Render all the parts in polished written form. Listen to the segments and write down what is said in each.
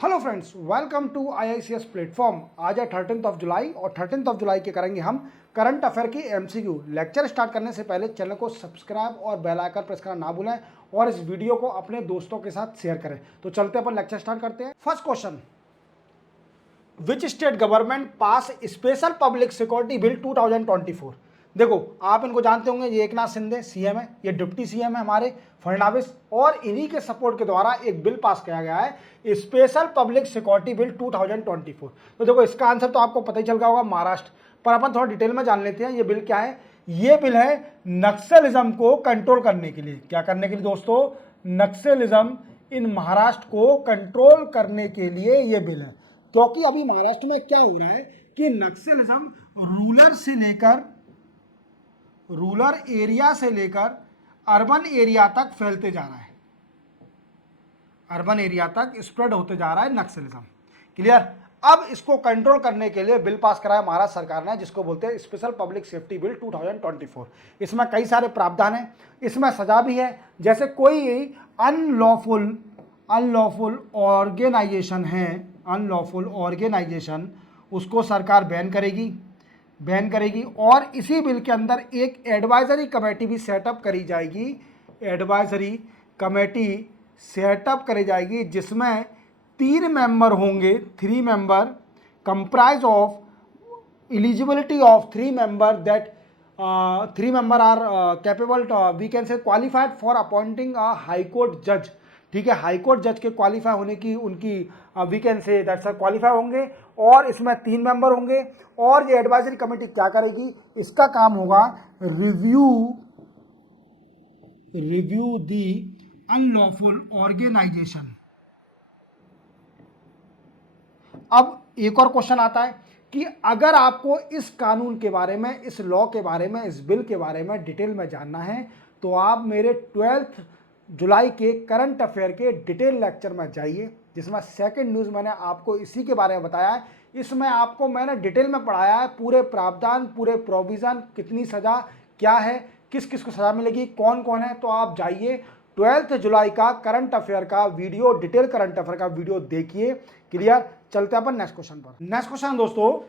Hello friends, welcome to IICS platform. आज है 13 जुलाई और 13 जुलाई के करेंगे हम करंट अफेयर की MCQ। लेक्चर स्टार्ट करने से पहले चैनल को सब्सक्राइब और बेल आइकन प्रेस करना ना भूलें और इस वीडियो को अपने दोस्तों के साथ शेयर करें। तो चलते अपन लेक्चर स्टार्ट करते हैं। First question, which state government pass special public security bill 2024। देखो, आप इनको जानते होंगे, ये एकनाथ शिंदे सीएम है, ये डिप्टी सीएम है हमारे फडणवीस, और इन्हीं के सपोर्ट के द्वारा एक बिल पास किया गया है स्पेशल पब्लिक सिक्योरिटी बिल 2024। तो देखो, इसका आंसर तो आपको पता ही चल गया होगा, महाराष्ट्र। पर अपन थोड़ा डिटेल में जान लेते हैं ये बिल क्या है। ये बिल है नक्सलिज्म को कंट्रोल करने के लिए। क्या करने के लिए दोस्तों? नक्सलिज्म इन महाराष्ट्र को कंट्रोल करने के लिए ये बिल है। क्योंकि अभी महाराष्ट्र में क्या हो रहा है कि नक्सलिज्म रूरल एरिया से लेकर अर्बन एरिया तक फैलते जा रहा है, अर्बन एरिया तक स्प्रेड होते जा रहा है नक्सलिज्म। क्लियर? अब इसको कंट्रोल करने के लिए बिल पास कराया महाराष्ट्र सरकार ने, जिसको बोलते हैं स्पेशल पब्लिक सेफ्टी बिल 2024। इसमें कई सारे प्रावधान हैं, इसमें सजा भी है। जैसे कोई अनलॉफुल ऑर्गेनाइजेशन है, अनलॉफुल ऑर्गेनाइजेशन, उसको सरकार बैन करेगी। और इसी बिल के अंदर एक एडवाइजरी कमेटी भी सेटअप करी जाएगी, एडवाइजरी कमेटी सेटअप करी जाएगी, जिसमें 3 मेंबर होंगे, 3 member comprise of eligibility of 3 member that 3 member are capable, we can say qualified for appointing a high court जज। ठीक है, हाई कोर्ट जज के क्वालिफाई होने की उनकी we can say that's qualify होंगे, और इसमें 3 मेंबर होंगे। और ये एडवाइजरी कमेटी क्या करेगी? इसका काम होगा रिव्यू दी अनलॉफुल ऑर्गेनाइजेशन। अब एक और क्वेश्चन आता है कि अगर आपको इस कानून के बारे में, इस लॉ के बारे में, इस बिल के बारे में डिटेल में जानना है, तो आप मेरे 12 जुलाई के करंट अफेयर के डिटेल लेक्चर में जाइए, जिसमें सेकंड न्यूज़ मैंने आपको इसी के बारे में बताया है। इसमें आपको मैंने डिटेल में पढ़ाया है पूरे प्रावधान, पूरे प्रोविज़न, कितनी सज़ा क्या है, किस किस को सज़ा मिलेगी, कौन कौन है। तो आप जाइए 12 जुलाई का करंट अफेयर का वीडियो, डिटेल करंट अफेयर का वीडियो देखिए। क्लियर? चलते हैं अपन नेक्स्ट क्वेश्चन पर। नेक्स्ट क्वेश्चन दोस्तों,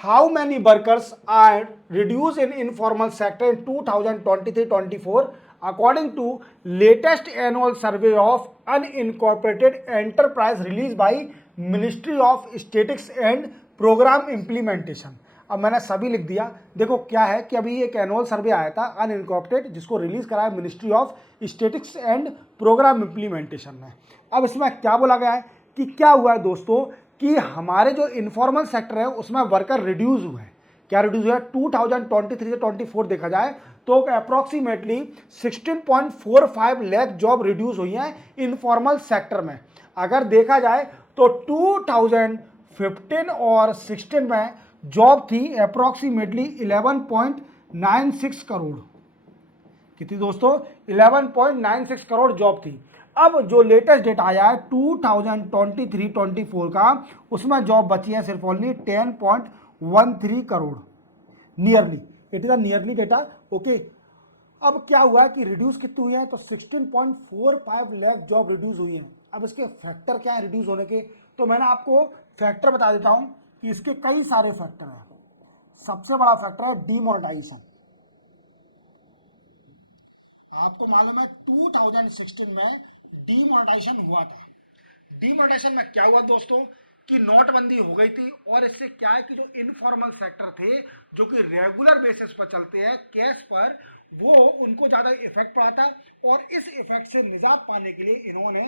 how many workers are reduce in informal sector in 2023-24 according to latest annual survey of unincorporated enterprise release by ministry of statistics and programme implementation. अब मैंने सभी लिख दिया। देखो क्या है कि अभी एक एनुअल सर्वे आया था अनइनकॉर्पोरेटेड, जिसको रिलीज कराया ministry of statistics and programme implementation ने। अब इसमें क्या बोला गया है कि क्या हुआ है दोस्तों कि हमारे जो इनफॉर्मल सेक्टर है उसमें वर्कर रिड्यूस हुए हैं। क्या रिड्यूस हुआ है? 2023 से 24 देखा जाए तो अप्रॉक्सीमेटली 16.45 लाख जॉब रिड्यूस हुई हैं इनफॉर्मल सेक्टर में। अगर देखा जाए तो 2015 और 16 में जॉब थी अप्रॉक्सीमेटली 11.96 करोड़। कितनी दोस्तों? 11.96 करोड़ जॉब थी। अब जो लेटेस्ट डेटा आया है 2023-24 का, उसमें जॉब बची है सिर्फ only 10.13 crore, nearly. It is a nearly data. Okay, अब क्या हुआ है कि रिड्यूस कितनी हुई है? तो 16.45 लाख जॉब रिड्यूस हुई है। अब इसके फैक्टर क्या है रिड्यूस होने के? तो मैंने आपको फैक्टर बता देता हूं कि इसके कई सारे फैक्टर हैं। सबसे बड़ा फैक्टर है डिमोनेटाइजेशन। आपको मालूम है 2016 में डीमोनेटाइजेशन हुआ था। डीमोनेटाइजेशन में क्या हुआ दोस्तों कि नोटबंदी हो गई थी, और इससे क्या है कि जो इनफॉर्मल सेक्टर थे, जो कि रेगुलर बेसिस पर चलते हैं कैश पर, वो उनको ज्यादा इफेक्ट पड़ा था। और इस इफेक्ट से निजात पाने के लिए इन्होंने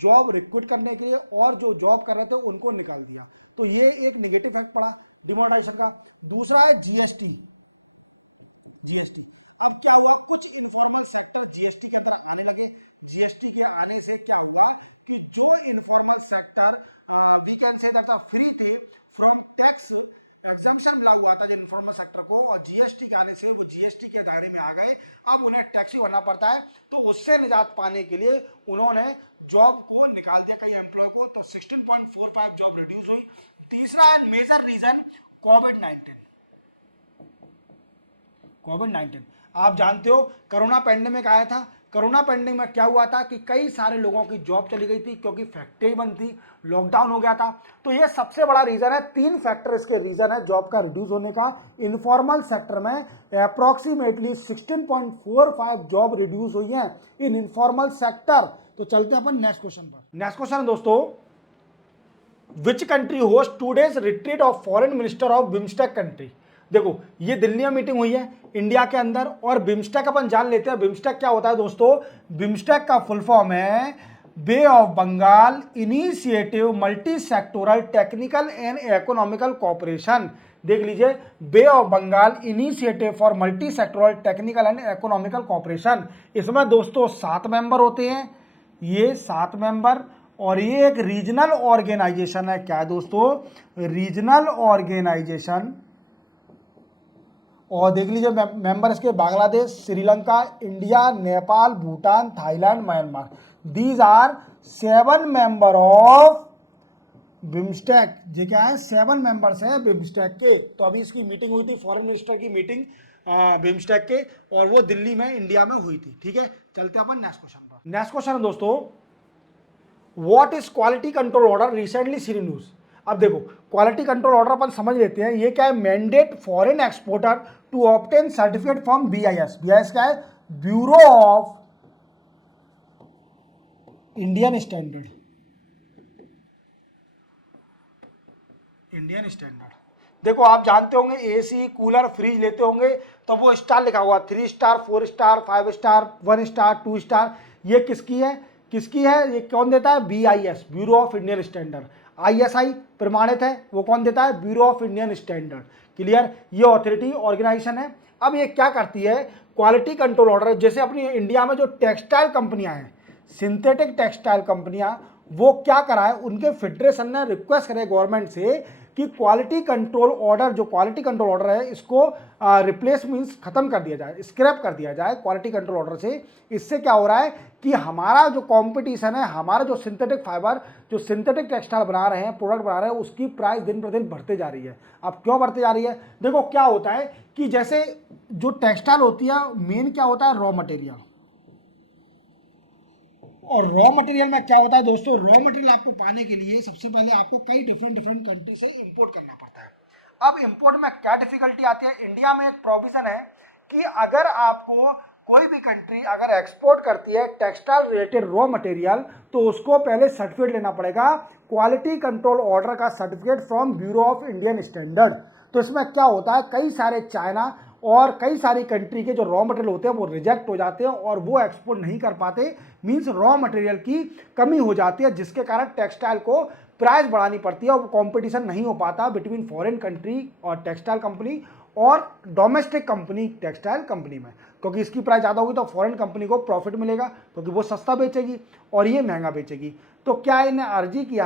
जॉब रिक्रूट करने के लिए और जो जॉब कर रहे थे उनको निकाल दिया। तो ये एक नेगेटिव इफेक्ट पड़ा डिमोनेटाइजेशन का। दूसरा है जीएसटी। अब क्या हुआ, कुछ इनफॉर्मल सेक्टर जीएसटी के तरफ आने लगे। जीएसटी के आने से क्या हुआ कि जो informal sector we can say that free थे फ्रॉम टैक्स एग्जम्पशन मिला हुआ था जो इनफॉर्मल सेक्टर को, और जीएसटी के आने से वो जीएसटी के दायरे में आ गए। अब उन्हें टैक्स ही भरना पड़ता है, तो उससे निजात पाने के लिए उन्होंने जॉब को निकाल दिया कई एम्प्लॉय को। तो 16.45 जॉब रिड्यूस हुई। तीसरा है मेजर रीजन कोविड 19। आप जानते हो कोरोना पैंडेमिक आया था, कोरोना पेंडेमिक में क्या हुआ था कि कई सारे लोगों की जॉब चली गई थी क्योंकि फैक्ट्री बंद थी, लॉकडाउन हो गया था। तो ये सबसे बड़ा रीजन है, 3 फैक्टर इसके रीजन है जॉब का रिड्यूस होने का। इनफॉर्मल सेक्टर में अप्रोक्सीमेटली 16.45 जॉब रिड्यूस हुई है इन इनफॉर्मल सेक्टर। तो चलते हैं अपन नेक्स्ट क्वेश्चन पर। नेक्स्ट क्वेश्चन है दोस्तों, which country host 2 days retreat of foreign minister of BIMSTEC country. देखो ये दिल्ली में मीटिंग हुई है इंडिया के अंदर, और बिम्स्टेक अपन जान लेते हैं बिम्स्टेक क्या होता है दोस्तों। बिम्स्टेक का फुल फॉर्म है bay of Bengal initiative multi sectoral technical and economical cooperation. देख लीजिए, bay of Bengal initiative for multi sectoral technical and economical cooperation. इसमें दोस्तों 7 मेंबर होते हैं, ये 7 मेंबर, और ये एक रीजनल ऑर्गेनाइजेशन है। क्या है दोस्तों, रीजनल ऑर्गेनाइजेशन। और देख लीजिए मेंबर इसके Bangladesh, Sri Lanka, India, Nepal, Bhutan, Thailand, Myanmar. These are 7 member of BIMSTEC. ये क्या है, 7 मेंबर्स हैं बिम्स्टेक के। तो अभी इसकी मीटिंग हुई थी, फॉरेन मिनिस्टर की मीटिंग बिम्स्टेक के, और वो दिल्ली में इंडिया में हुई थी। ठीक है, चलते हैं अपन नेक्स्ट क्वेश्चन पर। नेक्स्ट क्वेश्चन है दोस्तों, what is quality control order recently seen news. अब देखो क्वालिटी कंट्रोल ऑर्डर अपन समझ लेते हैं, ये क्या है, mandate foreign exporter to obtain certificate from BIS. BIS क्या है, bureau of Indian standard. Indian standard. देखो आप जानते होंगे एसी कूलर फ्रिज लेते होंगे तो वो स्टार लिखा हुआ, 3 star 4 star 5 star 1 star 2 star. ये किसकी है, किसकी है, ये कौन देता है, BIS, bureau of Indian standard. ISI प्रमाणित है, वो कौन देता है, bureau of Indian standard. Clear, ये ऑथोरिटी ऑर्गेनाइजेशन है। अब ये क्या करती है, क्वालिटी कंट्रोल ऑर्डर। जैसे अपनी इंडिया में जो टेक्सटाइल कंपनियां हैं, सिंथेटिक टेक्सटाइल कंपनियां, वो क्या कराए, उनके फेडरेशन ने रिक्वेस्ट करे गवर्नमेंट से कि क्वालिटी कंट्रोल ऑर्डर, जो क्वालिटी कंट्रोल ऑर्डर है इसको रिप्लेस मीन्स खत्म कर दिया जाए, स्क्रैप कर दिया जाए क्वालिटी कंट्रोल ऑर्डर से। इससे क्या हो रहा है कि हमारा जो कंपटीशन है, हमारा जो सिंथेटिक फाइबर, जो सिंथेटिक टेक्सटाइल बना रहे हैं, प्रोडक्ट बना रहे हैं, उसकी प्राइस दिन प्रतिदिन बढ़ते जा रही है। अब क्यों बढ़ते जा रही है, देखो क्या होता है कि जैसे जो टेक्सटाइल होती है, मेन क्या होता है, रॉ मटेरियल। और रॉ मटेरियल में क्या होता है दोस्तों, रॉ मटेरियल आपको पाने के लिए सबसे पहले आपको कई डिफरेंट कंट्री से इंपोर्ट करना पड़ता है। अब इंपोर्ट में क्या डिफिकल्टी आती है, इंडिया में एक प्रोविजन है कि अगर आपको कोई भी कंट्री अगर एक्सपोर्ट करती है टेक्सटाइल रिलेटेड रॉ मटेरियल, तो उसको पहले सर्टिफिकेट लेना पड़ेगा, क्वालिटी कंट्रोल ऑर्डर का certificate from bureau of Indian standard. तो इसमें क्या होता है, कई सारे चाइना और कई सारी कंट्री के जो रॉ मटेरियल होते हैं वो रिजेक्ट हो जाते हैं और वो एक्सपोर्ट नहीं कर पाते, मींस रॉ मटेरियल की कमी हो जाती है, जिसके कारण टेक्सटाइल को प्राइस बढ़ानी पड़ती है और कंपटीशन नहीं हो पाता बिटवीन फॉरेन कंट्री और टेक्सटाइल कंपनी और डोमेस्टिक कंपनी टेक्सटाइल कंपनी में। क्योंकि इसकी प्राइस ज़्यादा होगी तो फॉरेन कंपनी को प्रॉफिट मिलेगा क्योंकि वो सस्ता बेचेगी और ये महंगा बेचेगी। तो क्या इन्हें अर्ज किया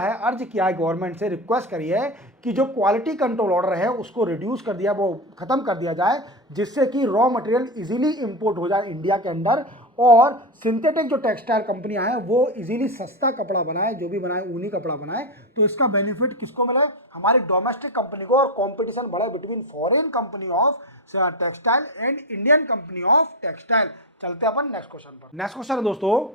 है गवर्नमेंट से, रिक्वेस्ट करी है कि जो क्वालिटी कंट्रोल ऑर्डर है उसको रिड्यूस कर दिया, वो खत्म कर दिया जाए, जिससे कि रॉ मटेरियल इजीली इंपोर्ट हो जाए इंडिया के अंदर और सिंथेटिक जो टेक्सटाइल कंपनियां हैं वो इजीली सस्ता कपड़ा बनाए, जो भी बनाए ऊनी कपड़ा बनाए। तो इसका बेनिफिट किसको मिला, हमारी डोमेस्टिक कंपनी को, और कंपटीशन बढ़े between foreign company of textile and Indian company of textile. चलते अपन नेक्स्ट क्वेश्चन पर। नेक्स्ट क्वेश्चन है दोस्तों,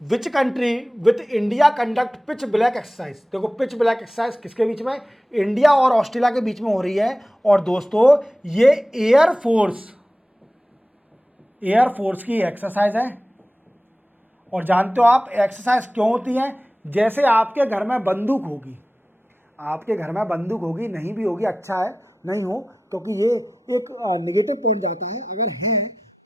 which country with India conduct pitch black exercise. देखो पिच ब्लैक एक्सरसाइज किसके बीच में, इंडिया और ऑस्ट्रेलिया के बीच में हो रही है। और दोस्तों ये एयरफोर्स की एक्सरसाइज है। और जानते हो आप एक्सरसाइज क्यों होती है, जैसे आपके घर में बंदूक होगी, आपके घर में बंदूक होगी, नहीं भी होगी अच्छा है, नहीं हो, क्योंकि ये एक नेगेटिव पॉइंट जाता है। अगर है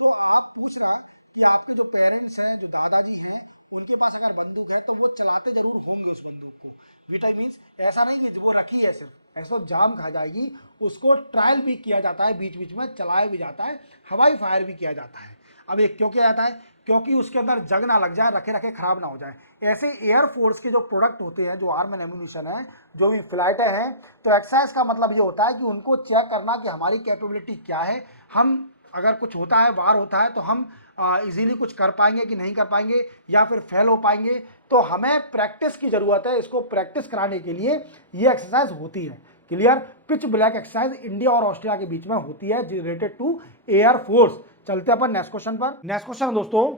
तो आप पूछ रहे हैं कि आपके जो पेरेंट्स हैं, जो दादाजी हैं, उनके पास अगर बंदूक है तो वो चलाते जरूर होंगे उस बंदूक को। बीटा मीन्स ऐसा नहीं कि वो रखी है सिर्फ, ऐसा जाम खा जाएगी, उसको ट्रायल भी किया जाता है, बीच बीच में चलाया भी जाता है, हवाई फायर भी किया जाता है। अब ये क्यों किया जाता है, क्योंकि उसके अंदर जंग ना लग जाए, रखे रखे खराब ना हो जाए। ऐसे एयरफोर्स के जो प्रोडक्ट होते हैं, जो आर्म एंड एम्यूनिशन है, जो भी फ्लाइटें हैं, तो एक्सरसाइज का मतलब ये होता है कि उनको चेक करना कि हमारी कैपेबिलिटी क्या है, हम अगर कुछ होता है, वार होता है, तो हम इजीली कुछ कर पाएंगे कि नहीं कर पाएंगे या फिर फेल हो पाएंगे। तो हमें प्रैक्टिस की ज़रूरत है, इसको प्रैक्टिस कराने के लिए ये एक्सरसाइज होती है। Clear, pitch black exercise India और ऑस्ट्रेलिया के बीच में होती है रिलेटेड टू एयरफोर्स। चलते अपन नेक्स्ट क्वेश्चन पर। नेक्स्ट क्वेश्चन दोस्तों,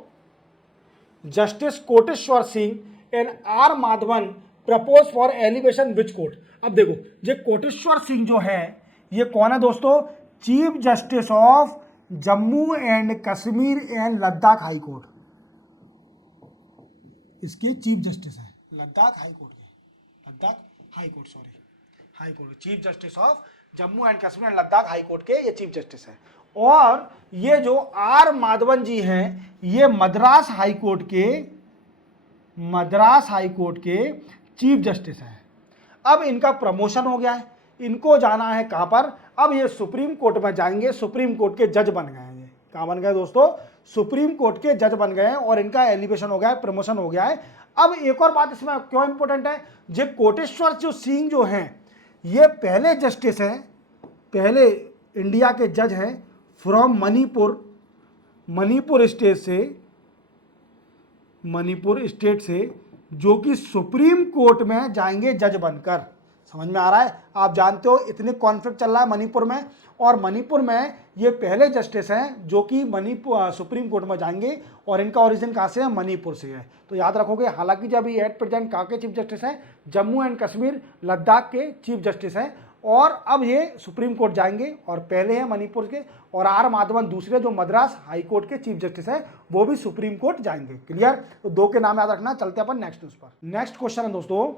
justice Koteshwar Singh and R Madhavan propose for elevation which court. अब देखो, ये कोटेश्वर सिंह जो है ये कौन है दोस्तों? Chief justice of Jammu and Kashmir and Ladakh high court, इसके चीफ जस्टिस है लद्दाख हाई कोर्ट के, Ladakh high court, sorry high court, chief justice of Jammu and Kashmir and Ladakh high court के ये चीफ जस्टिस है। और ये जो आर माधवन जी हैं ये मद्रास हाई कोर्ट के चीफ जस्टिस हैं। अब इनका प्रमोशन हो गया है, इनको जाना है कहां पर? अब ये सुप्रीम कोर्ट में जाएंगे, सुप्रीम कोर्ट के जज बन गए हैं। ये कहां बन गए दोस्तों? सुप्रीम कोर्ट के जज बन गए हैं और इनका एलिवेशन हो गया है, प्रमोशन हो गया है। अब एक और बात इसमें क्यों इंपॉर्टेंट है, ये कोटेश्वर जो सिंह जो हैं ये पहले जस्टिस हैं, पहले इंडिया के जज हैं फ्रॉम मणिपुर स्टेट से जो कि सुप्रीम कोर्ट में जाएंगे जज बनकर। समझ में आ रहा है? आप जानते हो इतने कॉन्फ्लिक्ट चल रहा है मणिपुर में, और मणिपुर में ये पहले जस्टिस हैं जो कि सुप्रीम कोर्ट में जाएंगे और इनका ओरिजिन कहाँ से है? मणिपुर से है। तो याद रखोगे, हालांकि जब ये एट प्रेजेंट कहाँ के चीफ जस्टिस हैं? जम्मू एंड कश्मीर लद्दाख के चीफ जस्टिस हैं, और अब ये सुप्रीम कोर्ट जाएंगे और पहले हैं मणिपुर के, और आर माधवन दूसरे जो मद्रास हाई कोर्ट के चीफ जस्टिस हैं वो भी सुप्रीम कोर्ट जाएंगे। क्लियर? तो दो के नाम याद रखना। चलते अपन नेक्स्ट न्यूज पर। नेक्स्ट क्वेश्चन है दोस्तों,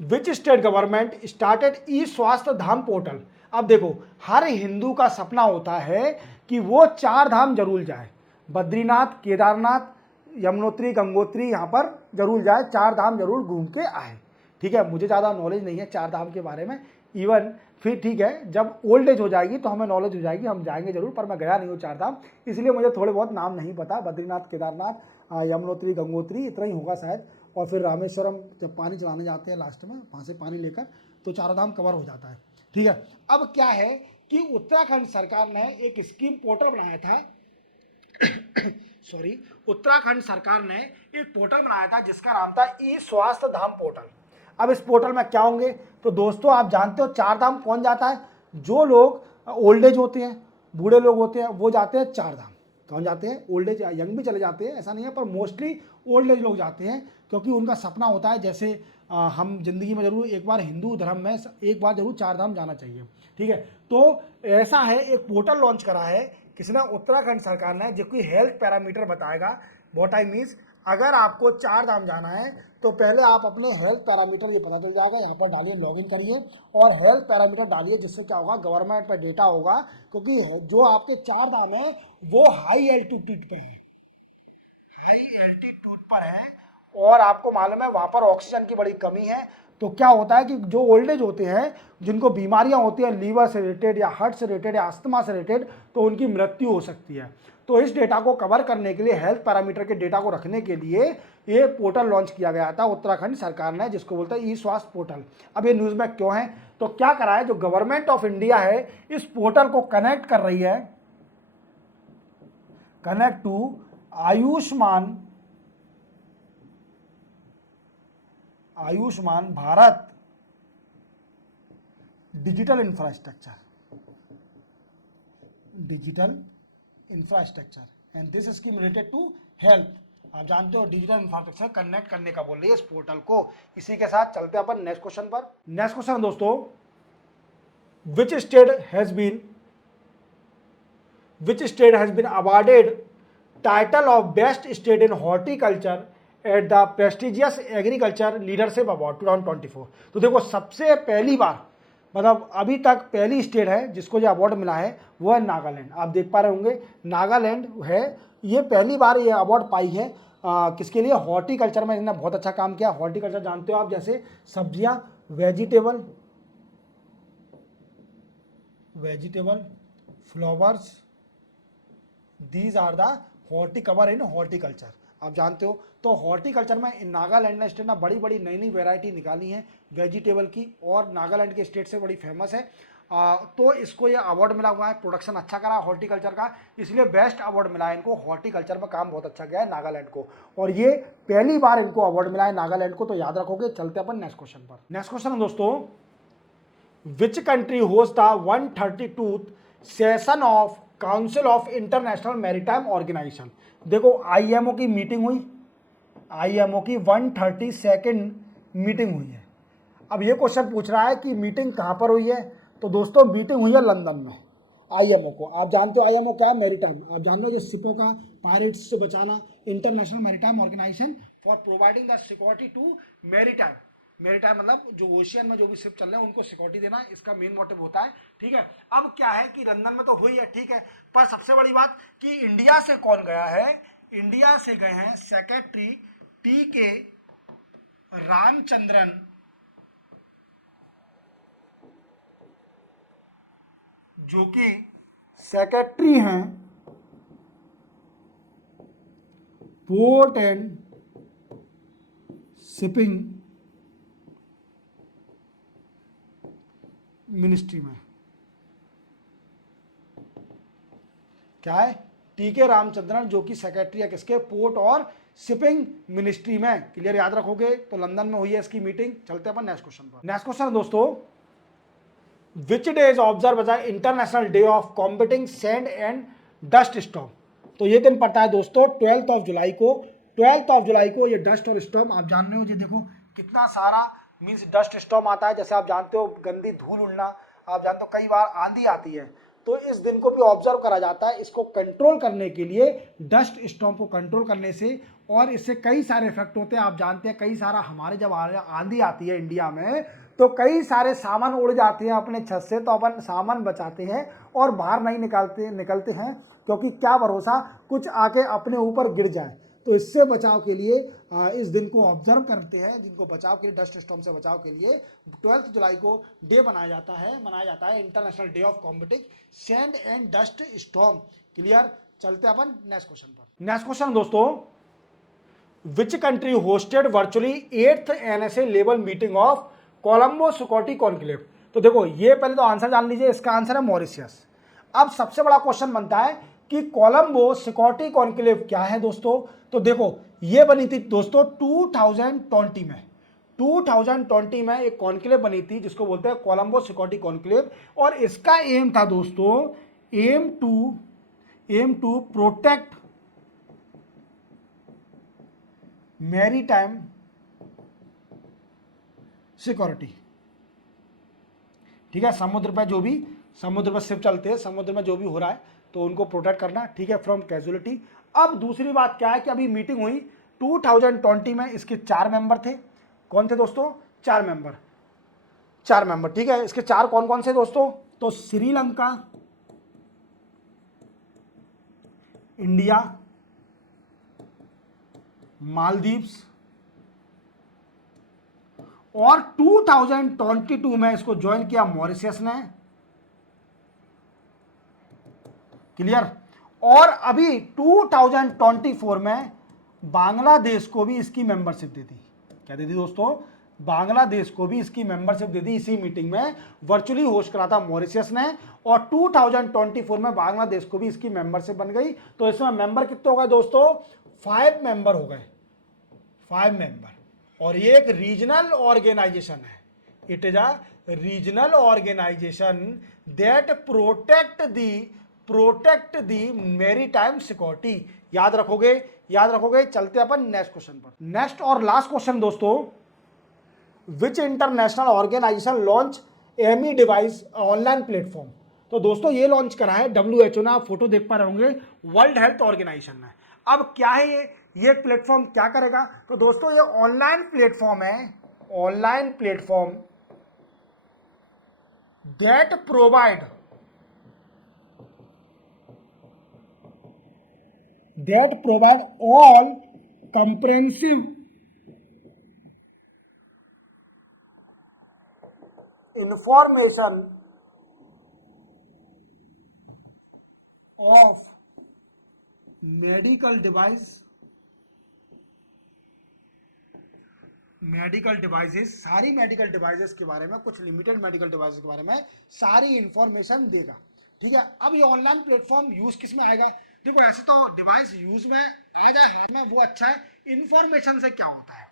विच स्टेट गवर्नमेंट स्टार्टेड ई स्वास्थ्य धाम पोर्टल। अब देखो, हर हिंदू का सपना होता है कि वो 4 धाम जरूर जाए, बद्रीनाथ, केदारनाथ, यमुनोत्री, गंगोत्री, यहाँ पर जरूर जाए, 4 धाम जरूर घूम के आए। ठीक है, मुझे ज़्यादा नॉलेज नहीं है 4 धाम के बारे में, इवन फिर ठीक है जब ओल्ड एज हो जाएगी तो हमें नॉलेज हो जाएगी, हम जाएंगे जरूर, पर मैं गया नहीं हूँ 4 धाम, इसलिए मुझे थोड़े बहुत नाम नहीं पता। बद्रीनाथ, केदारनाथ, यमुनोत्री, गंगोत्री, इतना ही होगा शायद, और फिर रामेश्वरम जब पानी चढ़ाने जाते हैं लास्ट में, वहाँ से पानी लेकर, तो 4 धाम कवर हो जाता है। ठीक है, अब क्या है कि उत्तराखंड सरकार ने एक स्कीम पोर्टल बनाया था सॉरी, उत्तराखंड सरकार ने एक पोर्टल बनाया था जिसका नाम था ई स्वास्थ्य धाम पोर्टल। अब इस पोर्टल में क्या होंगे? तो दोस्तों आप जानते हो 4 धाम कौन जाता है? जो लोग ओल्ड एज होते हैं, बूढ़े लोग होते हैं, वो जाते हैं 4 धाम। कौन जाते हैं? ओल्ड एज, यंग भी चले जाते हैं, ऐसा नहीं है, पर मोस्टली ओल्ड एज लोग जाते हैं, क्योंकि उनका सपना होता है जैसे हम जिंदगी में जरूर एक बार हिंदू धर्म में एक बार जरूर 4 धाम जाना चाहिए। ठीक है, तो ऐसा है, एक पोर्टल लॉन्च करा है किसने? उत्तराखंड सरकार ने, जो कि हेल्थ पैरामीटर बताएगा। व्हाट आई मीन्स, अगर आपको 4 धाम जाना है तो पहले आप अपने हेल्थ पैरामीटर, ये पता चल जाएगा, यहाँ पर डालिए, लॉगिन करिए और हेल्थ पैरामीटर डालिए, जिससे क्या होगा? गवर्नमेंट पर डेटा होगा, क्योंकि जो आपके 4 धाम है वो हाई एल्टीट्यूड पर है, हाई एल्टीट्यूड पर है, और आपको मालूम है वहाँ पर ऑक्सीजन की बड़ी कमी है। तो क्या होता है कि जो ओल्ड एज होते हैं, जिनको बीमारियां होती हैं लीवर से रिलेटेड या हार्ट से रिलेटेड या अस्थमा से रिलेटेड, तो उनकी मृत्यु हो सकती है। तो इस डेटा को कवर करने के लिए, हेल्थ पैरामीटर के डेटा को रखने के लिए ये पोर्टल लॉन्च किया गया था उत्तराखंड सरकार ने, जिसको बोलते हैं ई स्वास्थ्य पोर्टल। अब ये न्यूज़ में क्यों है? तो क्या करा है, जो गवर्नमेंट ऑफ इंडिया है इस पोर्टल को कनेक्ट कर रही है, connect to Ayushman Bharat digital infrastructure and this scheme related to health. आप जानते हो डिजिटल इंफ्रास्ट्रक्चर कनेक्ट करने का बोल रही है इस पोर्टल को। इसी के साथ चलते हैं अपन नेक्स्ट क्वेश्चन पर। नेक्स्ट क्वेश्चन दोस्तों, which state has been awarded title of best state in horticulture at the prestigious agriculture leadership award 2024। तो देखो, सबसे पहली बार, मतलब अभी तक पहली स्टेट है जिसको ये अवार्ड मिला है, वो है नागालैंड। आप देख पा रहे होंगे, नागालैंड है, ये पहली बार ये अवार्ड पाई है। किसके लिए? हॉर्टिकल्चर में इन्होंने बहुत अच्छा काम किया। हॉर्टिकल्चर जानते हो आप, जैसे सब्जियां, vegetable, flowers, these are the horticulture in horticulture. आप जानते हो, तो हॉर्टिकल्चर में नागालैंड स्टेट ने बड़ी बड़ी नई नई वैरायटी निकाली है वेजिटेबल की, और नागालैंड के स्टेट से बड़ी फेमस है। तो इसको ये अवार्ड मिला हुआ है, प्रोडक्शन अच्छा करा हॉर्टिकल्चर का, इसलिए बेस्ट अवार्ड मिला है इनको। हॉर्टिकल्चर में काम बहुत अच्छा किया है नागालैंड को, और ये पहली बार इनको अवार्ड मिला है नागालैंड को, तो याद रखोगे। चलते अपन नेक्स्ट क्वेश्चन पर। नेक्स्ट क्वेश्चन है दोस्तों, which country host the 132th session of council of international maritime organisation. देखो आईएमओ की मीटिंग हुई, आईएमओ की 132nd मीटिंग हुई है। अब ये क्वेश्चन पूछ रहा है कि मीटिंग कहाँ पर हुई है, तो दोस्तों मीटिंग हुई है लंदन में। आईएमओ को आप जानते हो, आईएमओ क्या है, मैरीटाइम, आप जान लो जो शिपों का पायरेट्स से बचाना, international maritime organisation for providing the security to maritime. Maritime मतलब जो ओशियन में जो भी शिप चल रहे हैं उनको सिक्योरिटी देना, इसका मेन मोटिव होता है। ठीक है, अब क्या है कि लंदन में तो हुई है, ठीक है, पर सबसे बड़ी बात कि इंडिया से कौन गया है, इंडिया से गए हैं सेक्रेटरी टी.के. रामचंद्रन, जो कि सेक्रेटरी हैं पोर्ट एंड शिपिंग मिनिस्ट्री में। क्या है, टी.के. रामचंद्रन, जो कि सेक्रेटरी है किसके, पोर्ट और शिपिंग मिनिस्ट्री में। क्लियर, याद रखोगे। तो लंदन में हुई है इसकी मीटिंग। चलते हैं अपन नेक्स्ट क्वेश्चन पर। नेक्स्ट क्वेश्चन दोस्तों, which day is observe as international day of combating sand and dust storm. तो ये दिन पड़ता है दोस्तों 12 जुलाई को। 12 जुलाई को ये डस्ट और स्टॉर्म आप जान रहे हो, ये देखो कितना सारा मीन्स डस्ट स्टॉर्म आता है। जैसे आप जानते हो गंदी धूल उड़ना, आप जानते हो कई बार आंधी आती है, तो इस दिन को भी ऑब्जर्व करा जाता है। इसको कंट्रोल करने के लिए, डस्ट स्टॉर्म को कंट्रोल करने से, और इससे कई सारे इफेक्ट होते हैं। आप जानते हैं कई सारा हमारे जब आंधी आती है इंडिया में, तो कई सारे सामान उड़ जाते हैं अपने छत से, तो अपन सामान बचाते हैं और बाहर नहीं निकलते हैं, क्योंकि क्या भरोसा कुछ आके अपने ऊपर गिर जाए। तो इससे बचाव के लिए इस दिन को ऑब्जर्व करते हैं, जिनको बचाव के लिए, डस्ट स्टॉर्म से बचाव के लिए 12 जुलाई को डे मनाया जाता है international day of combating sand and dust storm. Clear, चलते हैं अपन नेक्स्ट क्वेश्चन पर। नेक्स्ट क्वेश्चन दोस्तों, which country hosted virtually 8th NSA level meeting of Colombo security conclave. तो देखो ये पहले तो आंसर जान लीजिए, इसका आंसर है मॉरिशियस। अब सबसे बड़ा क्वेश्चन बनता है कि कोलंबो सिक्योरिटी कॉन्क्लेव क्या है दोस्तों। तो देखो ये बनी थी दोस्तों 2020 में। 2020 में एक कॉन्क्लेव बनी थी जिसको बोलते हैं कोलंबो सिक्योरिटी कॉन्क्लेव, और इसका एम था दोस्तों, aim to protect maritime security. ठीक है, समुद्र पर शिप चलते हैं, समुद्र में जो भी हो रहा है तो उनको प्रोटेक्ट करना, ठीक है, फ्रॉम कैजुअलिटी। अब दूसरी बात क्या है कि अभी मीटिंग हुई 2020 में, इसके 4 मेंबर थे। कौन थे दोस्तों, 4 मेंबर, 4 मेंबर। ठीक है, इसके 4 कौन कौन से दोस्तों, तो श्रीलंका, इंडिया, मालदीव्स, और 2022 में इसको ज्वाइन किया मॉरिशस ने। क्लियर, और अभी 2024 में बांग्लादेश को भी इसकी मेंबरशिप दे दी। क्या दे दी दोस्तों, बांग्लादेश को भी इसकी मेंबरशिप दे दी। इसी मीटिंग में वर्चुअली होस्ट करा था मॉरिशस ने, और 2024 में बांग्लादेश को भी इसकी मेंबरशिप बन गई। तो इसमें मेंबर कितने हो गए दोस्तों, 5 मेंबर हो गए, 5 मेंबर। और ये एक रीजनल ऑर्गेनाइजेशन है। It is a regional organisation that protect the maritime security. याद रखोगे। चलते अपन नेक्स्ट क्वेश्चन पर। नेक्स्ट और लास्ट क्वेश्चन दोस्तों, which international organisation launch Amy device online platform. तो दोस्तों ये लॉन्च करा है WHO ने, आप फोटो देख पा रहे होंगे, वर्ल्ड हेल्थ ऑर्गेनाइजेशन ने। अब क्या है ये प्लेटफॉर्म क्या करेगा, तो दोस्तों ये ऑनलाइन प्लेटफॉर्म है, online platform that provide all comprehensive information of medical devices, सारी मेडिकल डिवाइसेस के बारे में, कुछ लिमिटेड मेडिकल डिवाइसेस के बारे में सारी इंफॉर्मेशन देगा। ठीक है, अब ये ऑनलाइन प्लेटफॉर्म यूज किस में आएगा, देखो ऐसे तो डिवाइस यूज में आ जाए हाथ में वो अच्छा है, इंफॉर्मेशन से क्या होता है।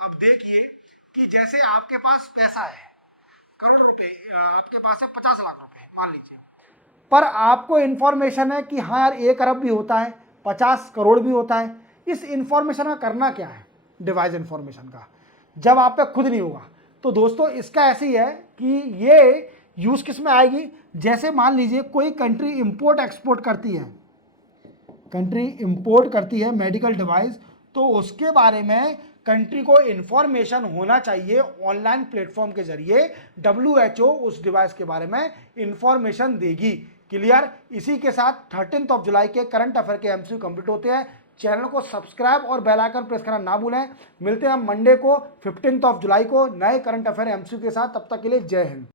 अब देखिए कि जैसे आपके पास पैसा है, करोड़ रुपए, आपके पास है 50 लाख रुपए मान लीजिए, पर आपको इन्फॉर्मेशन है कि हाँ यार 1 अरब भी होता है, 50 करोड़ भी होता है। इस इन्फॉर्मेशन का करना क्या है, डिवाइस इन्फॉर्मेशन का, जब आप पे खुद नहीं होगा। तो दोस्तों इसका ऐसे ही है कि ये यूज़ किस में आएगी, जैसे मान लीजिए कोई कंट्री इंपोर्ट एक्सपोर्ट करती है, कंट्री इंपोर्ट करती है मेडिकल डिवाइस, तो उसके बारे में कंट्री को इंफॉर्मेशन होना चाहिए ऑनलाइन प्लेटफॉर्म के जरिए। WHO उस डिवाइस के बारे में इंफॉर्मेशन देगी। क्लियर। इसी के साथ 13 जुलाई के करंट अफेयर के MCQ कंप्लीट होते हैं। चैनल को सब्सक्राइब और बेल आइकन प्रेस करना ना भूलें। मिलते हैं हम मंडे को 15 जुलाई को नए करंट अफेयर MCQ के साथ। तब तक के लिए जय हिंद।